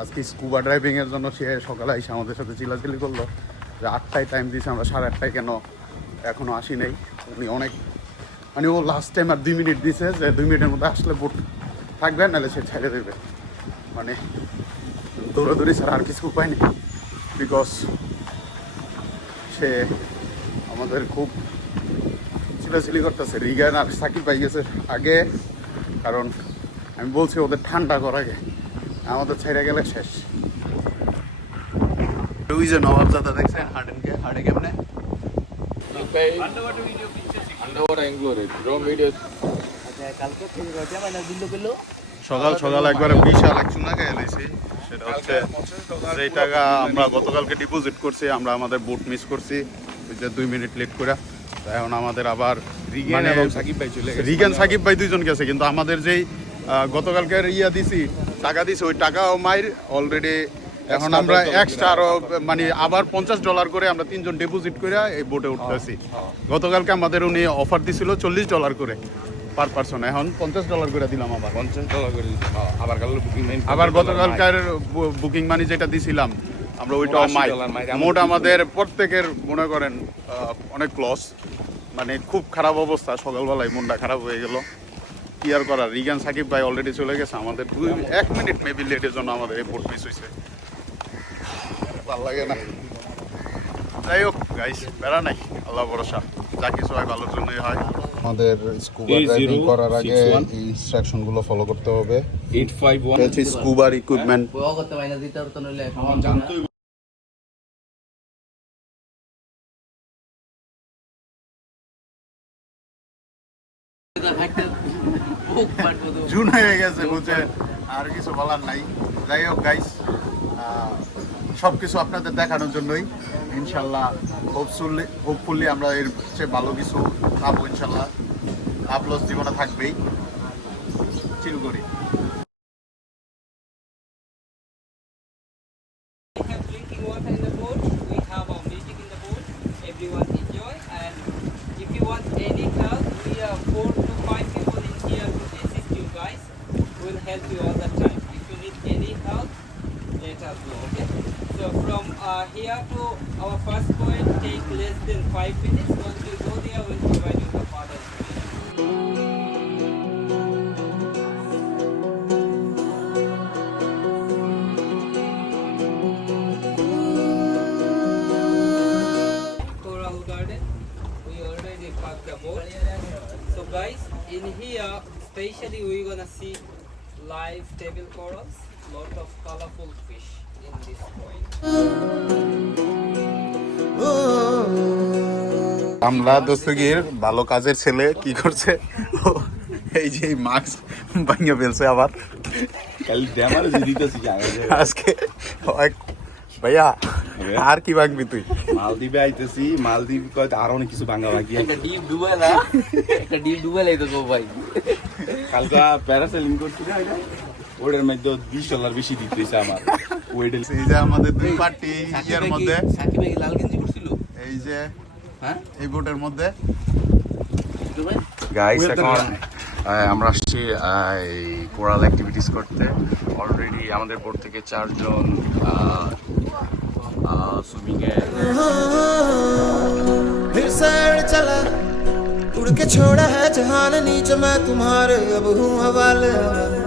আজকে scuba driving এর জন্য সে সকালে এসে আমাদের সাথে চিলাচিলি করল। যে আটটায় টাইম দিয়েছে আমরা সাড়ে আটটায় কেন এখনও আসি নাই। উনি অনেক মানে ও লাস্ট টাইম আর দুই মিনিট দিছে যে দুই মিনিটের মধ্যে আসলে বোট থাকবে, নাহলে সে ছেড়ে দেবে। মানে দৌড়াদৌড়ি ছাড়া আর কিছু উপায় নেই। বিকজ সে আমাদের খুব চিলাচিলি করতেছে। রিগান আর সাকিব পাই গেছে আগে, কারণ আমি বলছি ওদের ঠান্ডা করা আগে। আমাদের ছেড়ে গেলে শেষ। ওই যে নবাবজাদা দেখছেন? হার্ডেনকে হার্ডে কেমনে. সকাল সকাল একবারে বিশাল এক চুনা খেয়ে এলাইছি সেটা হচ্ছে যেই টাকা আমরা গতকালকে ডিপোজিট করছি আমরা আমাদের বুট মিস করছি। ওই যে দুই মিনিট লেট করে। এখন আমাদের আবার রিগেন মানে এবং সাকিব ভাই চলে গেছে। রিগান সাকিব ভাই দুইজন গেছে কিন্তু আমাদের যেই গতকালকের ইয়া দিছি টাকা দিছি ওই টাকাও মাইর অলরেডি এখন আমরা এক্সট্রা আরও মানে আবার পঞ্চাশ ডলার করে আমরা তিনজন ডিপোজিট করে এই বোটে উঠতেছি। গতকালকে আমাদের উনি অফার দিছিল চল্লিশ ডলার করে পার পার্সন এখন পঞ্চাশ ডলার করে দিলাম আবার। পঞ্চাশ ডলার করে হ্যাঁ, আবার কাল বুকিং আবার গতকালকার বুকিং মানি যেটা দিছিলাম আমরা ওইটাও আশি মাই মোট আমাদের প্রত্যেকের মনে করেন অনেক লস মানে খুব খারাপ অবস্থা সকালবেলায় মনটা খারাপ হয়ে গেল। কি আর করার। রিগান সাকিব ভাই অলরেডি চলে গেছে আমাদের দুই এক মিনিট মেবি লেটের জন্য আমাদের এই বোট মিস হয়েছে ভালো লাগে না। যাই হোক গাইস বেড়া নাই আল্লাহ ভরসা। যা কিছু হয় ভালোর জন্যই হয়। আমাদের স্কুবা ড্রাইভিং করার আগে ইনস্ট্রাকশনগুলো ফলো করতে হবে। এইট ফাইভ ওয়ান স্কুবার ইকুইপমেন্ট করতে পারি না। দিতে আর কিছু বলার নাই যাই হোক গাইস সব কিছু আপনাদের দেখানোর জন্যই ইনশাল্লাহ হোপফুলি হোপফুলি আমরা এর চেয়ে ভালো কিছু পাবো ইনশাল্লাহ লাভ লস জীবনে থাকবেই চিল করি you help, we are Okay. So from uh, here to our first point, take less than five minutes. Once you go there, we'll provide you the further. Coral Garden. We already parked the boat. So guys, in here, especially we're gonna see live table corals, lot of colorful fish in this point. আমরা দস্তগীর ভালো কাজের ছেলে কি করছে? এই যে mask ভাঙিয়ে ফেলছে আবার। আজকে ভাইয়া আর কি ভাঙবি তুই? মালদ্বীপে আইতেছি মালদ্বীপ কয় আরও অনেক কিছু ভাঙা বাকি একটা ডিপ ডুবে না একটা ডিপ ডুবে লাইতো ভাই। কালকে প্যারাসেলিং করছি না এটা? ওটার মধ্যে বিশ ডলার বেশি দিতেছে আমার ওয়েট এই যে আমাদের দুই পার্টি ইয়ার মধ্যে সাকিবে কি লাল গেঞ্জি করছিল এই যে হ্যাঁ এই বোটের মধ্যে ডুবে গাইস We're the এখন guy. আহ, আমরা আসছি আহ, এই কোরাল অ্যাক্টিভিটিস করতে অলরেডি আমাদের বোর্ড থেকে চারজন সুইমিং এ फिर सैर चला उड़ के छोड़ा है जहान नीचे मैं तुम्हारे अब हूँ हवाले अब दूर दूर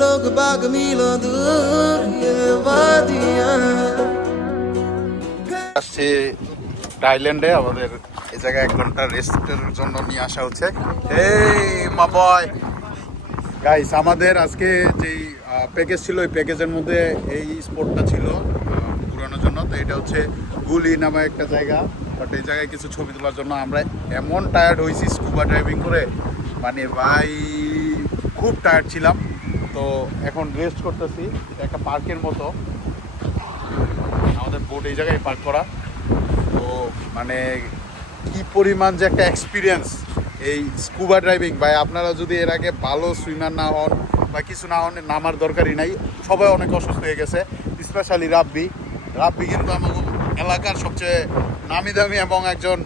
लोग बाग मीलों दूर ये वादियाँ আসছে থাইল্যান্ডে আমাদের এই জায়গায় এক ঘন্টা রেস্টের জন্য নিয়ে আসা হচ্ছে এই মা বয় গাইস আমাদের আজকে যেই প্যাকেজ ছিল ওই প্যাকেজের মধ্যে এই স্পটটা ছিল আহ, ঘোরানোর জন্য তো এটা হচ্ছে গুলি নামে একটা জায়গা বাট এই জায়গায় কিছু ছবি তোলার জন্য আমরা এমন টায়ার্ড হয়েছি স্কুবা ড্রাইভিং করে মানে ভাই খুব টায়ার্ড ছিলাম তো এখন রেস্ট করতেছি এটা একটা পার্কের মতো। আমাদের বোট এই জায়গায় পার্ক করা। তো মানে কি পরিমাণ যে একটা এক্সপিরিয়েন্স এই স্কুবা ড্রাইভিং বা আপনারা যদি এর আগে ভালো সুইমার না হন বা কিছু না হন, নামার দরকারই নাই। সবাই অনেক অসুস্থ হয়ে গেছে স্পেশালি রাব্বি। রাব্বি কিন্তু আমার এলাকার সবচেয়ে নামি দামি এবং একজন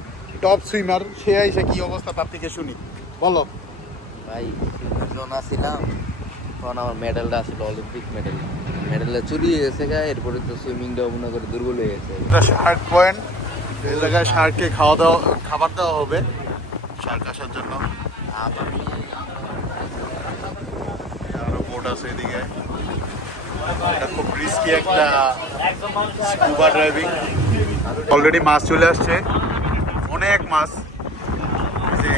টপ সুইমার সে এসে কি অবস্থা তার থেকে শুনি। বলো। ভাই জন তখন আমার মেডেলটা আসছিল অলিম্পিক মেডেল মেডেলটা চুরি হয়ে গেছে গা, এরপরে তো সুইমিংটা মনে করে দুর্বল হয়ে গেছে। শার্ক পয়েন্ট এই জায়গায় শার্ককে খাওয়া দাওয়া, খাবার দেওয়া হবে। শার্ক আসার জন্য। আরও বোট আছে এদিকে। খুব রিস্কি একটা স্কুবা ড্রাইভিং অলরেডি মাছ চলে আসছে। অনেক মাছ।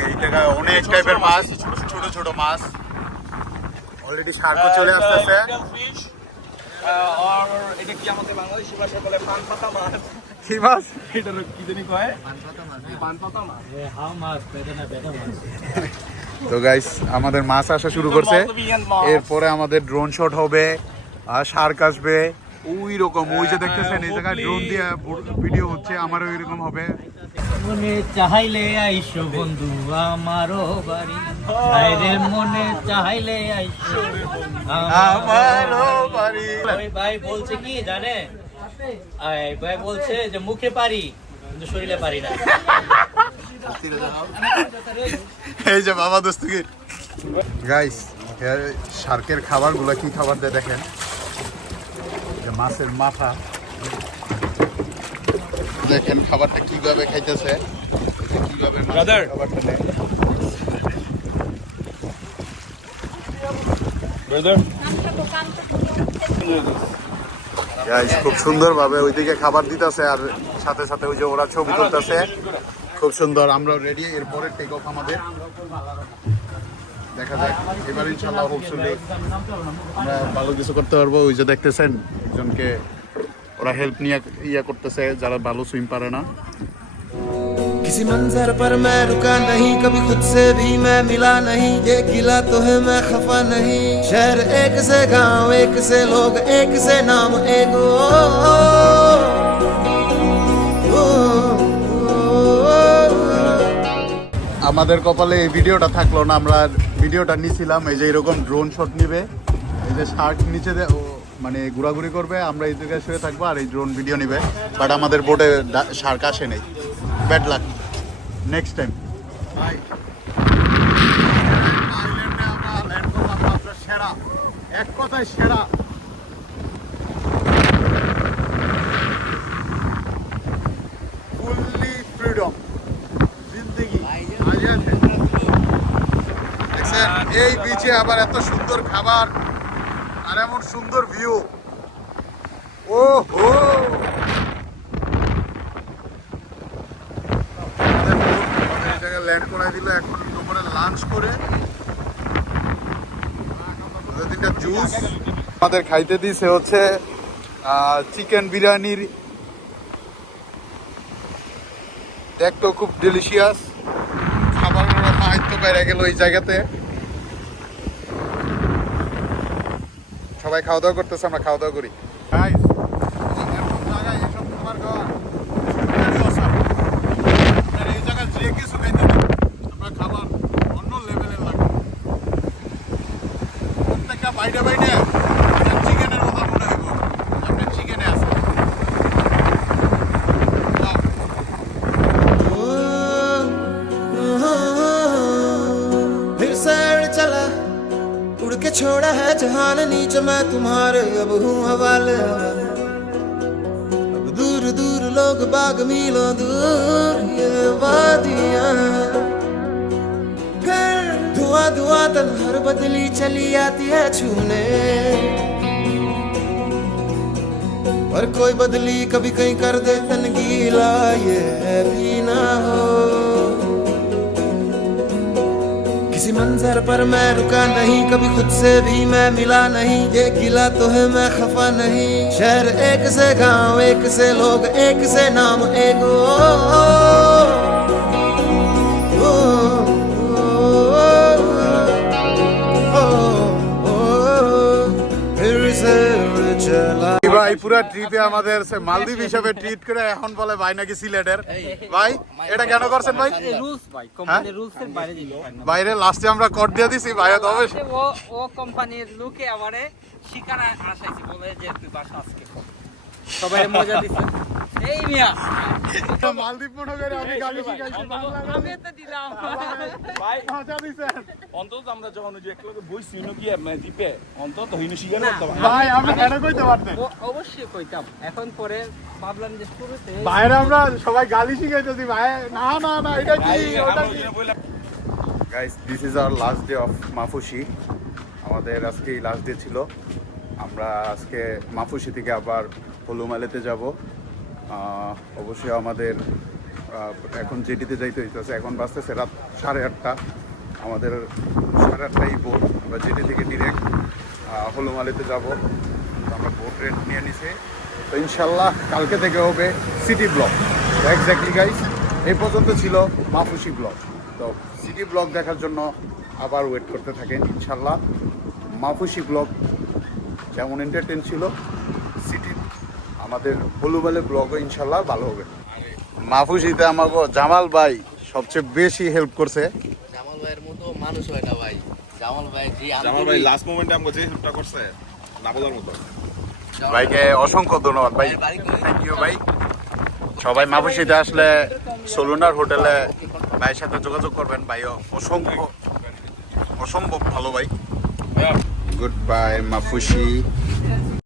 এই জায়গায় অনেক টাইপের মাছ, ছোট ছোট মাছ। অলরেডি শার্কও চলে আসতেছে। এটা কি আমাদের বাংলাদেশি ভাষায় বলে পান মাছ? কি মাছ? এটার কি জানি কয়? পান পাতা মাছ তো গাইস আমাদের মাছ আসা শুরু করছে। এরপরে আমাদের ড্রোন শট হবে আর শার্ক আসবে। ওই রকম ওই যে দেখতেছেন এই জায়গায় ড্রোন দিয়ে ভিডিও হচ্ছে আমারও এরকম হবে। মনে চাহাইলে আইসো বন্ধু আমারও বাড়ি। আইরে মনে চাহাইলে আইসো আমারও বাড়ি। ওই ভাই বলছে কি জানে? ভাই বলছে যে মুখে পারি কিন্তু শরীরে পারি না। এই যে বাবা দোস্তগির গাইস শার্কের খাবারগুলো কি খাবার দেয় দেখেন? যে মাছের মাথা। দেখেন খাবারটা কীভাবে খাইতেছে। কীভাবে খাবারটা নেয়। খুব সুন্দরভাবে ওইদিকে খাবার দিতেছে আর সাথে সাথে ওই যে ওরা ছবি তুলতেছে। খুব সুন্দর আমরা রেডি এরপরে টেক অফ আমাদের। দেখা যাক এবার ইনশাল্লাহ হোপফুলি আমরা ভালো কিছু করতে পারব। ওই যে দেখতেছেন একজনকে ওরা হেল্প নিয়ে ইয়া করতেছে যারা ভালো সুইম পারে না किसी मंजर पर मैं रुका नहीं कभी खुद से भी मैं मिला नहीं ये गिला तो है मैं खफा नहीं शहर एक से गांव एक से लोग एक से नाम एक ओ, ओ, ओ, ओ, আমাদের কপালে এই ভিডিওটা থাকলো না আমরা ভিডিওটা নিছিলাম এই যে এরকম ড্রোন শট নিবে এই যে শার্ক নিচে দে- ও মানে ঘোরাঘুরি করবে আমরা এই জায়গায় শুয়ে থাকব আর এই ড্রোন ভিডিও নিবে। বাট আমাদের বোটে শার্ক আসে নেই। ব্যাড লাক নেক্সট টাইম সেরা। এক কথায় সেরা। ফুললি ফ্রিডম জিন্দগি। এই বিচে আবার এত সুন্দর খাবার। আর এমন সুন্দর ভিউ ও হো। ল্যান্ড করাই দিল, এখন দুপুরে লাঞ্চ করে। তিনটা জুস আমাদের খাইতে দিছে হচ্ছে চিকেন বিরিয়ানির। দেখতেও খুব ডেলিশিয়াস খাবারের মাহিত্য বেড়ে গেল এই জায়গাতে। সবাই খাওয়া দাওয়া করতেছে আমরা খাওয়া দাওয়া করি। छोड़ा है जहान नीचे, मैं तुम्हारे अब हूँ हवाले। अब दूर दूर लोग बाग मिलो दूर, ये वादियाँ। फिर धुआँ धुआँ तन हर बदली चली आती है छूने। पर कोई बदली कभी कहीं कर दे तन गीला, ये भी ना हो। किसी मंजर पर मैं रुका नहीं कभी खुद से भी मैं मिला नहीं। ये गिला तो है मैं खफा नहीं। शहर एक से गाँव एक से लोग एक से नाम एक ओ, ओ, পুরো ট্রিপে আমাদের মালদ্বীপ হিসাবে ট্রিট করে এখন বলে ভাই নাকি সিলেটের। ভাই এটা কেন করছেন ভাই? রুলস ভাই কোম্পানির রুলস এর বাইরে লাস্টে আমরা কট দিয়ে দিছি ভাই তো অবশ্যই ও ও কোম্পানির লুকে আমারে শিকার আসাইছি বলে যে তুই বাসা আজকে সবাই মজা দিছে। এই মিয়া। মালদ্বীপ মনে করে আমি গালি শিখাইছি বাংলা আমি তো দিলাম। ভাই অন্তত আমরা যখন ওই যে একলগে বইছি হইনো কি জিপে অন্তত হইনো। করতাম ভাই আপনি কেন কইতে পারতেন? অবশ্যই কইতাম। এখন পরে ভাবলাম যে শুরুতে বাইরে আমরা সবাই গালি শিখাইতেছি ভাই। না না না এটা কি? ওটা কি? Guys this is our last day of Maafushi. আমাদের আজকে লাস্ট ডে ছিল। আমরা আজকে মাফুসি থেকে আবার হলুমালেতে যাব। অবশ্যই আমাদের এখন জেটিতে যাইতে হইতেছে, এখন বাজতেছে রাত সাড়ে আটটা। আমাদের সাড়ে আটটাই বোট আমরা জেটি থেকে ডিরেক্ট হলুমালিতে যাব। আমরা বোট রেন্ট নিয়ে নিছি। তো ইনশাল্লাহ কালকে থেকে হবে সিটি ব্লক এক্স্যাক্টলি গাইস এই পর্যন্ত ছিল মাফুসি ব্লক তো সিটি ব্লক দেখার জন্য আবার ওয়েট করতে থাকেন, ইনশাল্লাহ। মাফুসি ব্লক যেমন এন্টারটেন ছিল আমাদের হলুবালে ব্লগও ইনশাল্লাহ ভালো হবে। মাফুসিতে আমাকে জামাল ভাই সবচেয়ে বেশি হেল্প করছে। জামাল ভাইয়ের মতো মানুষ হয় না ভাই। জামাল ভাই যে জামাল ভাই লাস্ট মোমেন্টে আমাকে যে হেল্পটা করছে না বলার মতো ভাইকে অসংখ্য ধন্যবাদ ভাই। থ্যাংক ইউ ভাই। সবাই মাফুসিতে আসলে সোলুনার হোটেলে ভাইয়ের সাথে যোগাযোগ করবেন ভাই অসংখ্য অসম্ভব ভালো ভাই। Good bye Maafushi